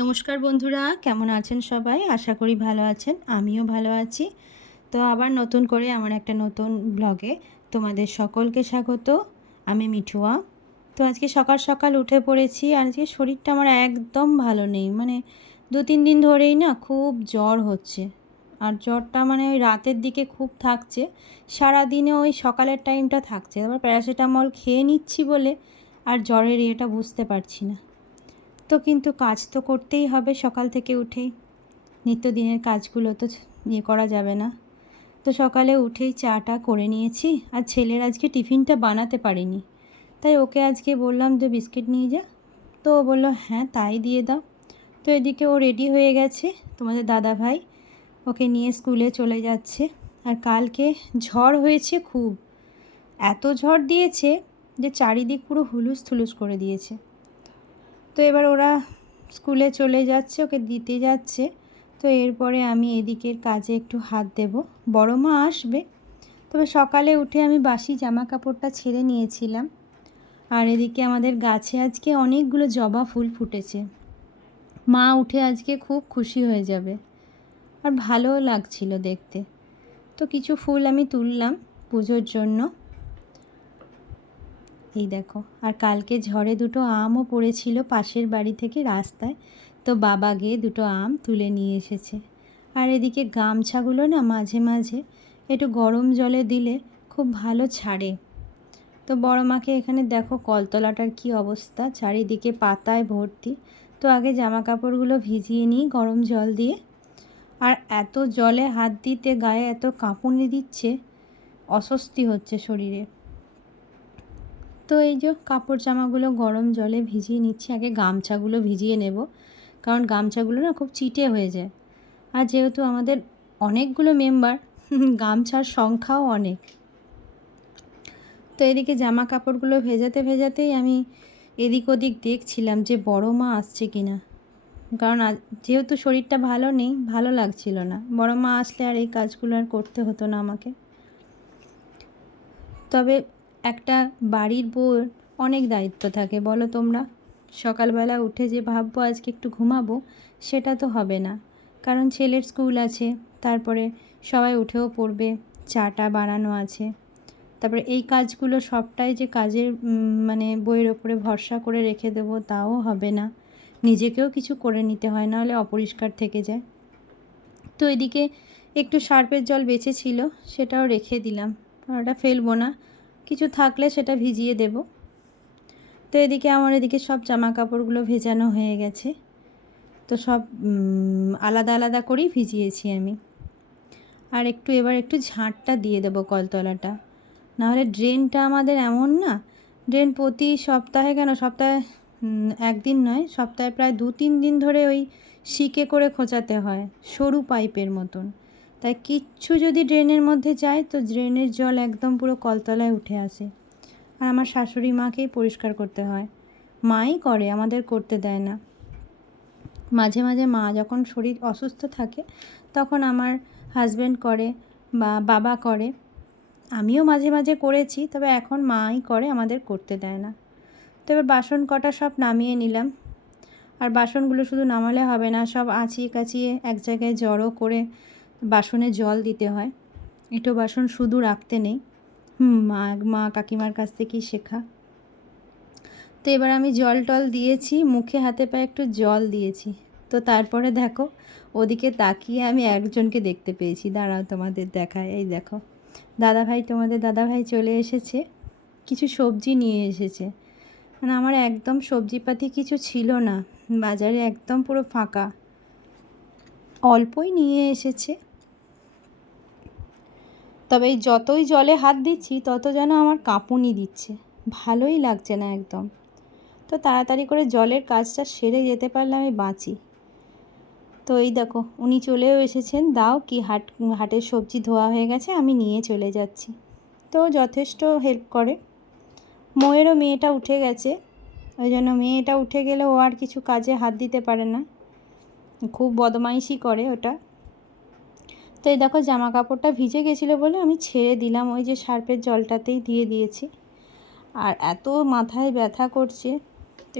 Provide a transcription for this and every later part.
নমস্কার বন্ধুরা, কেমন আছেন সবাই? আশা করি ভালো আছেন, আমিও ভালো আছি। তো আবার নতুন করে আমার একটা নতুন ব্লগে তোমাদের সকলকে স্বাগত, আমি মিঠুয়া। তো আজকে সকাল সকাল উঠে পড়েছি, আর আজকে শরীরটা আমার একদম ভালো নেই মানে দু তিন দিন ধরেই না খুব জ্বর হচ্ছে। আর জ্বরটা মানে ওই রাতের দিকে খুব থাকছে সারা দিনে ওই সকালের টাইমটা থাকছে। তারপর প্যারাসিটামল খেয়ে নিচ্ছি বলে, আর জ্বরের ইয়েটা বুঝতে পারছি না। কিন্তু কাজ তো করতেই হবে সকাল থেকে উঠেই নিত্যদিনের কাজগুলো তো ইয়ে করা যাবে না। তো সকালে উঠেই চাটা করে নিয়েছি আর ছেলের আজকে টিফিনটা বানাতে পারিনি। তাই ওকে আজকে বললাম যে বিস্কিট নিয়ে যা। তো ও বলল হ্যাঁ তাই দিয়ে দাও। তো এদিকে ও রেডি হয়ে গেছে, তোমাদের দাদা ভাই। ওকে নিয়ে স্কুলে চলে যাচ্ছে আর কালকে ঝড় হয়েছে খুব। এত ঝড় দিয়েছে যে চারিদিক পুরো হুলুস থুলুস করে দিয়েছে। তো এবার ওরা স্কুলে চলে যাচ্ছে, ওকে দিতে যাচ্ছে। তো এরপরে আমি এদিকের কাজে একটু হাত দেব। বড় মা আসবে। তবে সকালে উঠে আমি বাসি জামা কাপড়টা ছেড়ে নিয়েছিলাম। আর এদিকে আমাদের গাছে আজকে অনেকগুলো জবা ফুল ফুটেছে। মা উঠে আজকে খুব খুশি হয়ে যাবে। আর ভালোও লাগছিল দেখতে। তো কিছু ফুল আমি তুললাম পুজোর জন্য। এই দেখো, আর কালকে ঝড়ে দুটো আমও পড়েছিল পাশের বাড়ি থেকে রাস্তায়। তো বাবা গিয়ে দুটো আম তুলে নিয়ে এসেছে। আর এদিকে গামছাগুলো না মাঝে মাঝে একটু গরম জলে দিলে খুব ভালো ছাড়ে। তো বড় মাকে এখানে দেখো কলতলাটার কি অবস্থা, চারিদিকে পাতায় ভর্তি। তো আগে জামা কাপড়গুলো ভিজিয়ে নিই গরম জল দিয়ে। আর এত জলে হাত দিতে গায়ে এত কাঁপুনি দিচ্ছে, অস্বস্তি হচ্ছে শরীরে। তো এই যে কাপড় জামাগুলো গরম জলে ভিজিয়ে নিচ্ছি, আগে গামছাগুলো ভিজিয়ে নেব। কারণ গামছাগুলো না খুব চিটে হয়ে যায়। আর যেহেতু আমাদের অনেকগুলো মেম্বার, গামছার সংখ্যাও অনেক। তো এদিকে জামা কাপড়গুলো ভেজাতে ভেজাতেই আমি এদিক ওদিক দেখছিলাম যে বড় মা আসছে কি না কারণ যেহেতু শরীরটা ভালো নেই, ভালো লাগছিল না। বড় মা আসলে আর এই কাজগুলো আর করতে হতো না আমাকে। তবে একটা বাড়ির বউর অনেক দায়িত্ব থাকে, বলো তোমরা। সকালবেলা উঠে যে ভাববো আজকে একটু ঘুমাবো, সেটা তো হবে না। কারণ ছেলের স্কুল আছে, তারপরে সবাই উঠেও পড়বে, চাটা বানানো আছে। তারপরে এই কাজগুলো সবটাই যে কাজের মানে বইয়ের ওপরে ভরসা করে রেখে দেবো, তাও হবে না। নিজেকেও কিছু করে নিতে হয় না হলে অপরিষ্কার থেকে যায়। তো এদিকে একটু সার্পের জল বেঁচে ছিল সেটাও রেখে দিলাম। ওটা ফেলব না। কিছু থাকলে সেটা ভিজিয়ে দেব। তো এদিকে আমার এদিকে সব জামা কাপড়গুলো ভেজানো হয়ে গেছে। তো সব আলাদা আলাদা করেই ভিজিয়েছি আমি। আর একটু এবার একটু ঝাঁটটা দিয়ে দেবো কলতলাটা। নাহলে ড্রেনটা আমাদের এমন না, ড্রেন প্রতি সপ্তাহে কেন, সপ্তাহে একদিন নয়, সপ্তাহে প্রায় দু তিন দিন ধরে ওই শিকে করে খোঁচাতে হয়, সরু পাইপের মতন। তাই কিচ্ছু যদি ড্রেনের মধ্যে যায়, তো ড্রেনের জল একদম পুরো কলতলায় উঠে আসে। আর আমার শাশুড়ি মাকেই পরিষ্কার করতে হয়। মাই করে, আমাদের করতে দেয় না। মাঝে মাঝে মা যখন শরীর অসুস্থ থাকে, তখন আমার হাজব্যান্ড করে বা বাবা করে। আমিও মাঝে মাঝে করেছি, তবে এখন মাই করে, আমাদের করতে দেয় না। তবে বাসন কটা সব নামিয়ে নিলাম। আর বাসনগুলো শুধু নামালে হবে না, সব আঁচিয়ে কাচিয়ে এক জায়গায় জড়ো করে বাসনে জল দিতে হয়। এটো বাসন শুধু রাখতে নেই। মা মা কাকিমার কাছ থেকেই শেখা। তো এবার আমি জল টল দিয়েছি, মুখে হাতে পায়ে একটু জল দিয়েছি। তো তারপরে দেখো, ওদিকে তাকিয়ে আমি একজনকে দেখতে পেয়েছি। দাঁড়াও তোমাদের দেখায়, এই দেখো। দাদা ভাই তোমাদের দাদা ভাই চলে এসেছে। কিছু সবজি নিয়ে এসেছে। মানে আমার একদম সবজিপাতি কিছু ছিল না। বাজারে একদম পুরো ফাঁকা। অল্পই নিয়ে এসেছে। তবে যতই জলে হাত দিচ্ছি, তত যেন আমার কাঁপুনি দিচ্ছে। ভালোই লাগছে না একদম। তো তাড়াতাড়ি করে জলের কাজটা সেরে যেতে পারলে আমি বাঁচি। তো এই দেখো, উনি চলেও এসেছেন। দাও কি হাট, হাটের সবজি ধোয়া হয়ে গেছে, আমি নিয়ে চলে যাচ্ছি। তো যথেষ্ট হেল্প করে। মোয়েরও মেয়েটা উঠে গেছে। ওই জন্য মেয়েটা উঠে গেলে ও আর কিছু কাজে হাত দিতে পারে না। খুব বদমাইশি করে ওটা। তো এই দেখো জামা কাপড়টা ভিজে গেছিল বলে আমি ছেড়ে দিলাম, ওই যে সার্পের জলটাতেই দিয়ে দিয়েছি। আর এত মাথায় ব্যথা করছে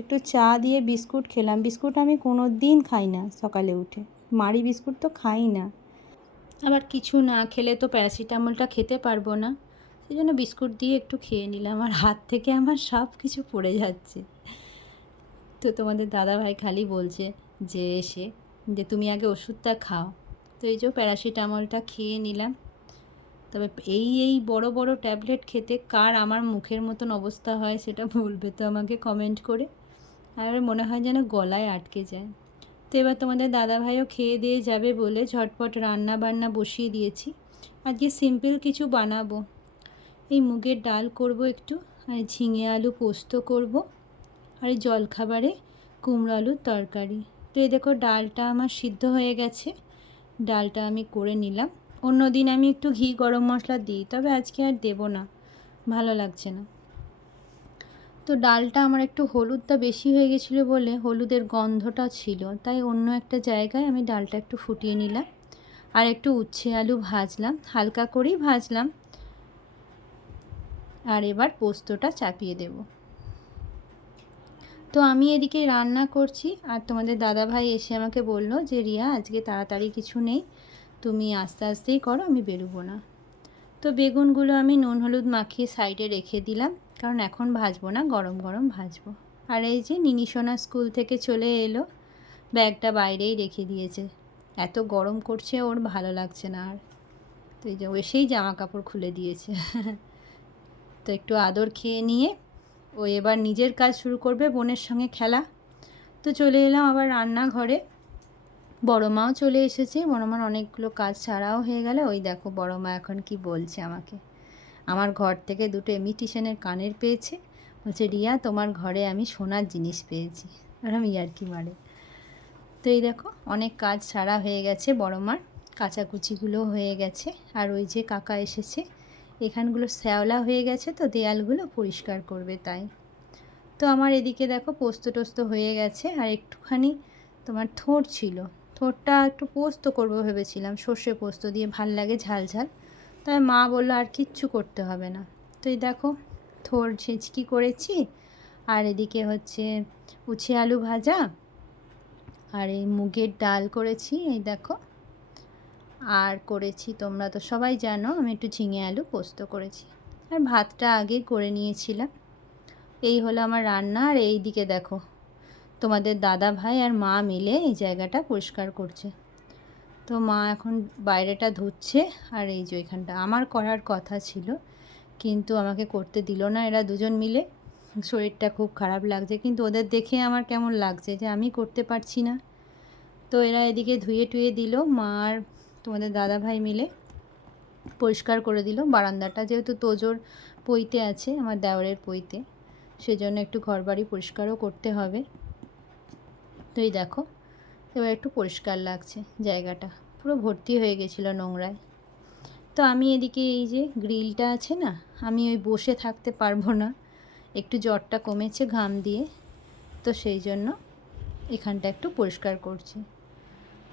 একটু চা দিয়ে বিস্কুট খেলাম। বিস্কুট আমি কোনো দিন খাই না সকালে উঠে মারি বিস্কুট তো খাই না। আবার কিছু না খেলে তো প্যারাসিটামলটা খেতে পারব না, সেই জন্য বিস্কুট দিয়ে একটু খেয়ে নিলাম। আর হাত থেকে আমার সব কিছু পড়ে যাচ্ছে। তো তোমাদের দাদাভাই খালি বলছে যে এসে যে তুমি আগে ওষুধটা খাও। তো এই যে প্যারাসিটামলটা খেয়ে নিলাম। তবে এই এই বড় বড় ট্যাবলেট খেতে কার আমার মুখের মতন অবস্থা হয় সেটা বলবে তো আমাকে কমেন্ট করে। আর মনে হয় যেন গলায় আটকে যায়। তো এবার তোমাদের দাদাভাইও খেয়ে দিয়ে যাবে বলে ঝটপট রান্না বান্না বসিয়ে দিয়েছি। আজকে সিম্পল কিছু বানাবো। এই মুগের ডাল করব একটু, আর ঝিঙে আলু পোস্ত করব, আর জলখাবারে কুমড়ো আলুর তরকারি। তো এই দেখো ডালটা আমার সিদ্ধ হয়ে গেছে। ডালটা আমি করে নিলাম। অন্য দিন আমি একটু ঘি, গরম মশলা দিই, তবে আজকে আর দেব না। ভালো লাগছে না। তো ডালটা আমার একটু হলুদটা বেশি হয়ে গেছিল বলে হলুদের গন্ধটা ছিল, তাই অন্য একটা জায়গায় আমি ডালটা একটু ফুটিয়ে নিলাম। আর একটু উচ্ছে আলু ভাজলাম, হালকা করেই ভাজলাম। আর এবার পোস্তটা চাপিয়ে দেব। তো আমি এদিকে রান্না করছি আর তোমাদের দাদা ভাই এসে আমাকে বলল যে, রিয়া, আজকে তাড়াতাড়ি কিছু নেই। তুমি আস্তে আস্তেই করো, আমি বেরোবো না। তো বেগুনগুলো আমি নুন হলুদ মাখিয়ে সাইডে রেখে দিলাম, কারণ এখন ভাজবো না, গরম গরম ভাজবো। আর এই যে নিনিসোনা স্কুল থেকে চলে এলো, ব্যাগটা বাইরেই রেখে দিয়েছে। এত গরম করছে, ওর ভালো লাগছে না আর। তো এই যে এসেই জামা কাপড় খুলে দিয়েছে। তো একটু আদর খেয়ে নিয়ে ও এবার নিজের কাজ শুরু করবে বোনের সঙ্গে খেলা। তো চলে এলাম আবার রান্নাঘরে। বড় মাও চলে এসেছে। বড় মার অনেকগুলো কাজ ছাড়াও হয়ে গেলে। ওই দেখো বড় মা এখন কি বলছে আমাকে। আমার ঘর থেকে দুটো ইমিটেশনের কানের পেয়েছে। বলছে, রিয়া, তোমার ঘরে আমি সোনার জিনিস পেয়েছি। আর আমি ইয়ার্কি মারে। তো এই দেখো, অনেক কাজ ছাড়া হয়ে গেছে বড় মার। কাচাকুচিগুলো হয়ে গেছে। আর ওই যে কাকা এসেছে। এখানগুলো শ্যাওলা হয়ে গেছে তো দেয়ালগুলো পরিষ্কার করবে তাই। তো আমার এদিকে দেখো পোস্ত টোস্ত হয়ে গেছে আর একটুখানি তোমার থোর ছিল। থোরটা একটু পোস্ত করব ভেবেছিলাম, সর্ষে পোস্ত দিয়ে ভালো লাগে ঝাল ঝাল। তাই মা বলল আর কিচ্ছু করতে হবে না। তো এই দেখো থোর ঝিঁচকি করেছি আর এদিকে হচ্ছে উছে আলু ভাজা আর এই মুগের ডাল করেছি, এই দেখো। আর করেছি তোমরা তো সবাই জানো, আমি একটু ঝিঙে আলু পোস্ত করেছি। আর ভাতটা আগে করে নিয়েছিলাম। এই হলো আমার রান্না, আর এই দিকে দেখো, তোমাদের দাদা ভাই আর মা মিলে এই জায়গাটা পরিষ্কার করছে। তো মা এখন বাইরেটা ধুচ্ছে, আর এই যে এখানটা আমার করার কথা ছিল, কিন্তু আমাকে করতে দিল না এরা দুজন মিলে। শরীরটা খুব খারাপ লাগছে, কিন্তু ওদের দেখে আমার কেমন লাগছে যে আমি করতে পারছি না। তো এরা এদিকে ধুয়ে টুয়ে দিল, মা আর তোমাদের দাদা ভাই মিলে পরিষ্কার করে দিল। বারান্দাটা যেহেতু তোজোর পইতে আছে, আমার দেওয়ারের পইতে, সেজন্য একটু ঘর বাড়ি পরিষ্কারও করতে হবে। তো এই দেখো, এবার একটু পরিষ্কার লাগছে জায়গাটা। পুরো ভর্তি হয়ে গেছিল নোংরায়। তো আমি এদিকে এই যে গ্রিলটা আছে না, আমি ওই বসে থাকতে পারব না। একটু জ্বরটা কমেছে ঘাম দিয়ে, তো সেই জন্য এখানটা একটু পরিষ্কার করছি।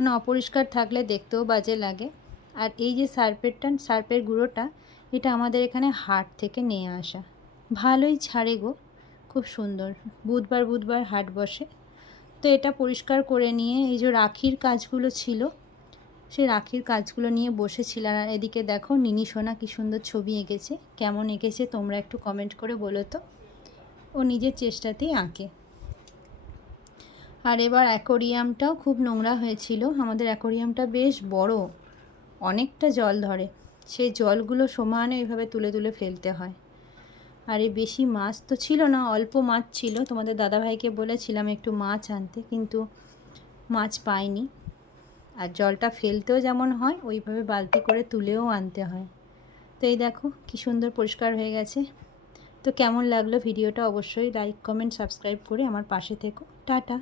মানে অপরিষ্কার থাকলে দেখতেও বাজে লাগে। আর এই যে সার্পেরটা সার্পের গুঁড়োটা, এটা আমাদের এখানে হাট থেকে নিয়ে আসা। ভালোই ছাড়ে গো, খুব সুন্দর। বুধবার বুধবার হাট বসে। তো এটা পরিষ্কার করে নিয়ে এই যে রাখির কাজগুলো ছিল, সেই রাখির কাজগুলো নিয়ে বসেছিলাম। আর এদিকে দেখো নিনি সোনা কী সুন্দর ছবি এঁকেছে। কেমন এঁকেছে তোমরা একটু কমেন্ট করে বলো তো। ও নিজের চেষ্টাতেই আঁকে। আর এবার অ্যাকোরিয়ামটাও খুব নোংরা হয়েছিল। আমাদের অ্যাকোরিয়ামটা বেশ বড়, অনেকটা জল ধরে। সেই জলগুলো সমানে এইভাবে তুলে তুলে ফেলতে হয়। আর এই বেশি মাছ তো ছিল না, অল্প মাছ ছিল। তোমাদের দাদাভাইকে বলেছিলাম একটু মাছ আনতে, কিন্তু মাছ পাইনি। আর জলটা ফেলতেও যেমন হয়, ওইভাবে বালতি করে তুলেও আনতে হয়। তো এই দেখো, কী সুন্দর পরিষ্কার হয়ে গেছে। তো কেমন লাগল ভিডিওটা অবশ্যই লাইক, কমেন্ট, সাবস্ক্রাইব করে আমার পাশে থেকো। টাটা।